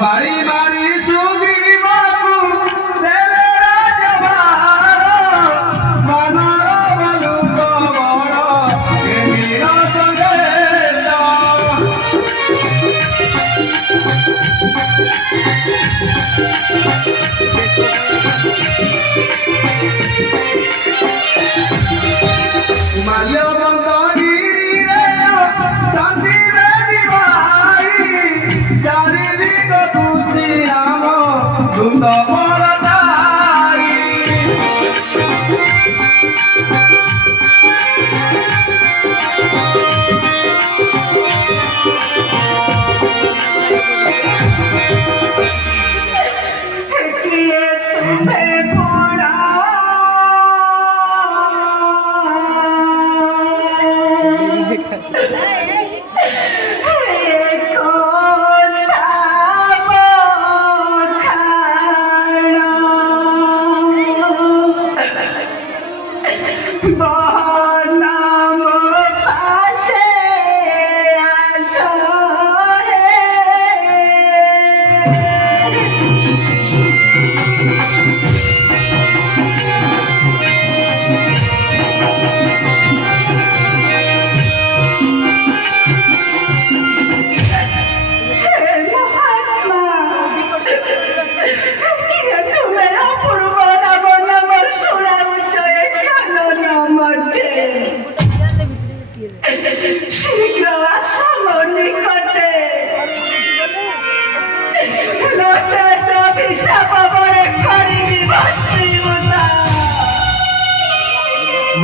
बारी बारी सुग्री बाबू तेरे राजभारो मानरो बलु को बड़ो ये मेरा संदेला माल्यवंत गिरी रे शांति रे दिवाई चारि दिग तुलसी राम दूत बरदाई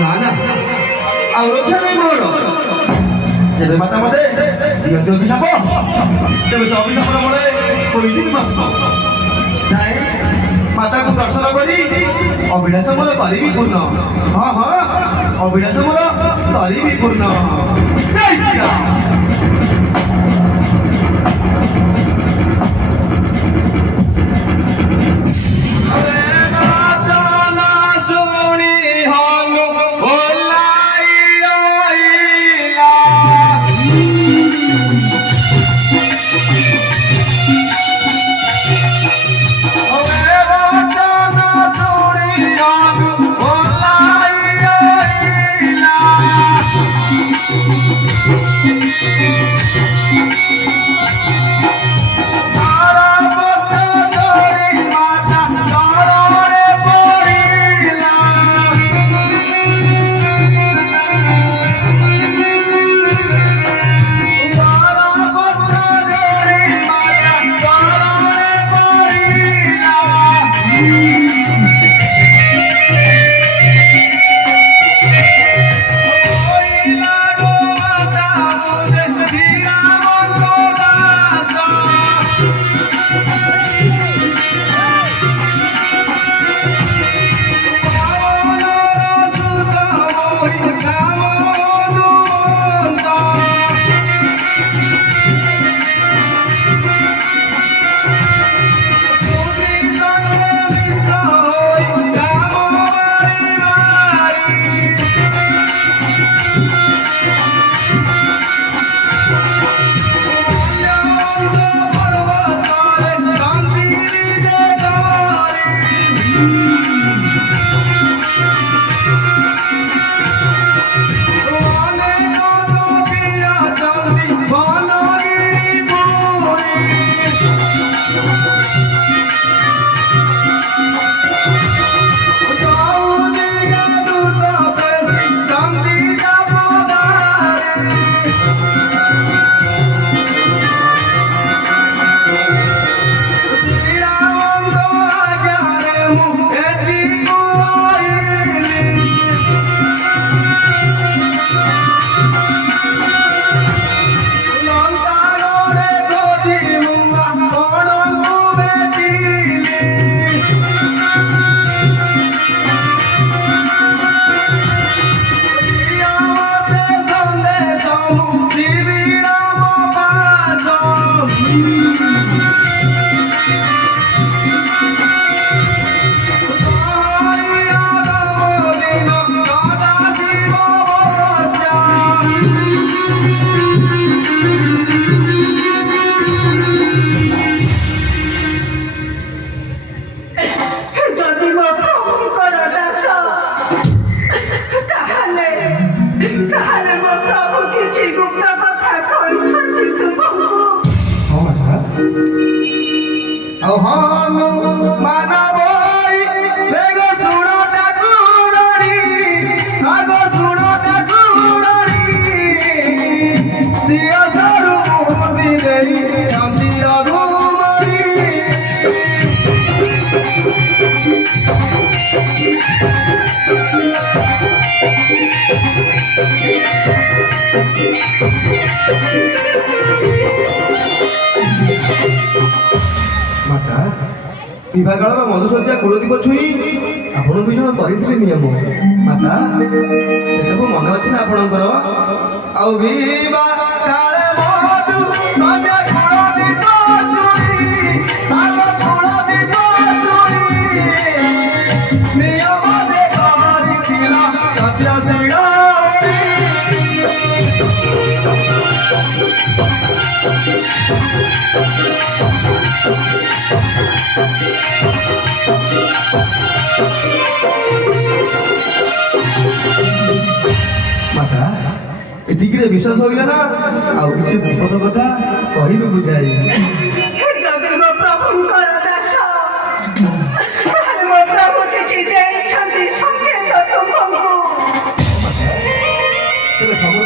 ନା ନା ଆଉ ରକ୍ଷା ନାହିଁ ମୋର ଯେବେ ମାତା ମତେ ଦିଅନ୍ତି ଅଭିଶାପ ତେବେ ସେ ଅଭିଶାପର ମୂଳେ କହିଦିବି ପ୍ରଶ୍ନ ଯାଏ ମାତାକୁ ଦର୍ଶନ କରି ଅଭିଳାଷ ମୋର କରିବି ପୂର୍ଣ୍ଣ ହଁ ହଁ ଅଭିଳାଷ ମୋର କରିବି ପୂର୍ଣ୍ଣ ଜୟ ଶ୍ରୀରାମ ମାତା ବିବାହ କାଳର ମଧୁଶଯ୍ୟା କୁଳଦୀପ ଛୁଇଁ ଆପଣ ଦୁଇ ଜଣ କରିଥିଲେ ନିୟମ ମାତା ସେସବୁ ମନେ ଅଛି ନା ଆପଣଙ୍କର? ଆଉ ବିବାହ କାଳେ ମଧୁ ସଜା କୁଳଦୀପ ଛୁଇଁ ଆଗ କୁଳଦୀପ ଛୁଇଁ ନିୟମରେ କରିଥିଲା ସତ୍ୟଶୀଳ ମାତା ଏତିକିରେ ବିଶ୍ୱାସ ହୋଇଗଲା ନା ଆଉ କିଛି ବିପଦ କଥା କହିବି ବୁଝାଇ? ଯଦି ମୋ ପ୍ରଭୁଙ୍କର ଦାସ ତାହେଲେ ମୋ ପ୍ରଭୁ କିଛି ଦେଇଛନ୍ତି ସଂକେତ ତୁମକୁ। ତେବେ ସବୁ